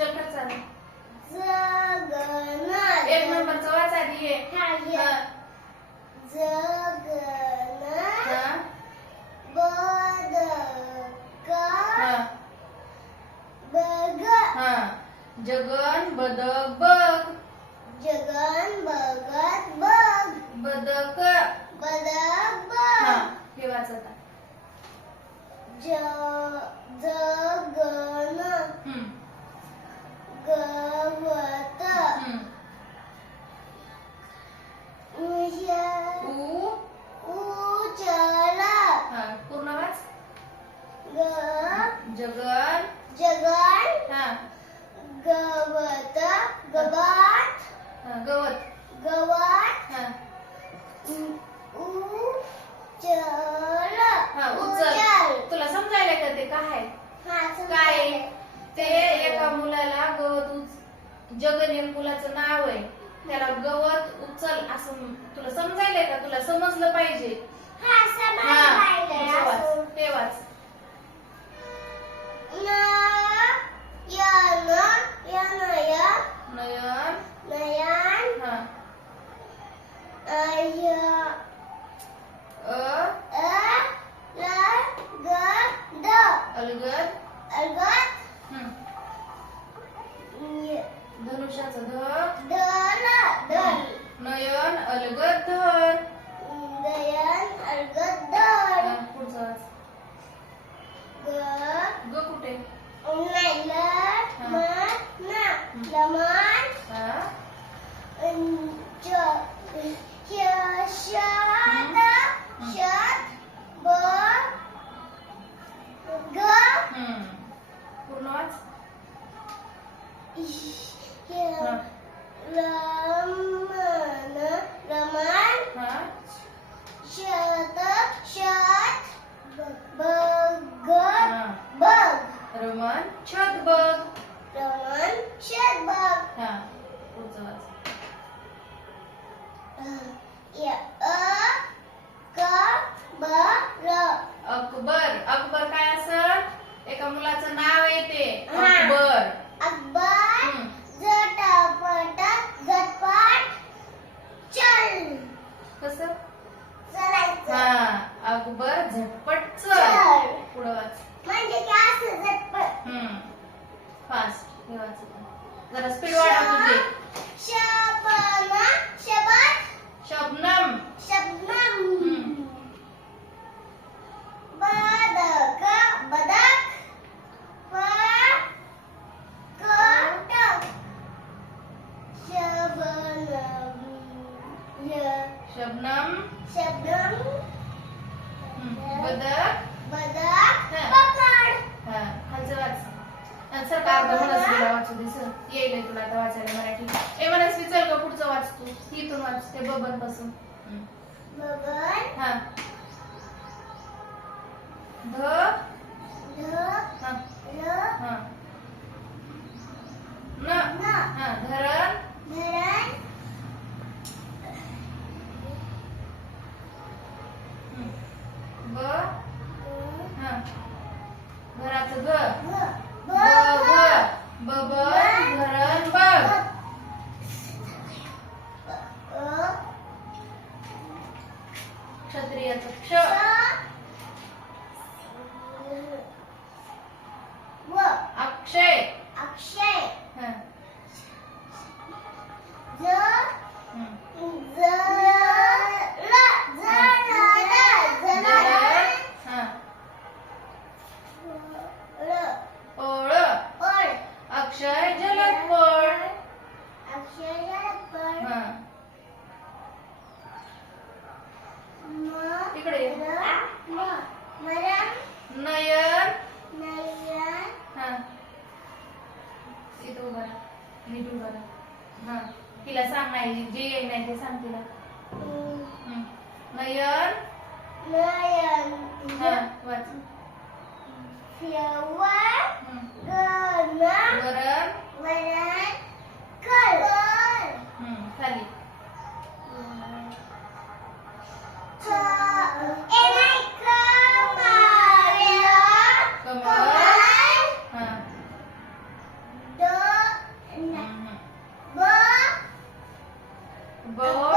चल कर चाल. जगन्नाथ. एक नंबरचा वाच आधी हे. जगन्नाथ. बदका. बग. जगन बदक बग. जगन बगत बग. बदक. बदक बग. हे वाच आता. जगन गवत. उचला. पूर्ण वाच. जगन जगन गवत. गवत. गवत. गवत. उचल. तुला समजायला का ते काय काय ते एका मुलाला गवत जगन एक मुलाचं नाव आहे, त्याला गवत उचल असं तुला समजायलंय का? तुला समजलं पाहिजे. ते वाच. नयन. अलगद. धनुष्याचं ध. नयन अलगद धर. पुढचं वाच. ग कुठे? पूर्ण वाच. रमण छत बघ. पुढचं वाच. अकबर. अकबर काय असं? एका मुलाचं नाव येते अकबर. कसं? अकबर झटपट चल. पुढं वाच. फास्ट. हे वाच. जरा स्पीड वाढव तुझी. शबनम. शबनम. बदक. खालचं वाच. सर का अर्धा मनस्वीला वाचू दे सर. येईल तुला आता वाचायला मराठी. ए मनस्वी चल का पुढचं वाच तू. इथून वाच ते बबन पासून. ध. धरण. ब. घराचं घ. बबन धरण बघ. क्षत्रियाचं क्ष. अक्षय. ओळ. अक्षय जलद पळ. इकडे ये. नयन. इथं उभा राहा. नीट उभा राहा. तिला सांग नाही जे येईल नाही ते सांग तिला. नयन. वाच. खाली. कमळ. ब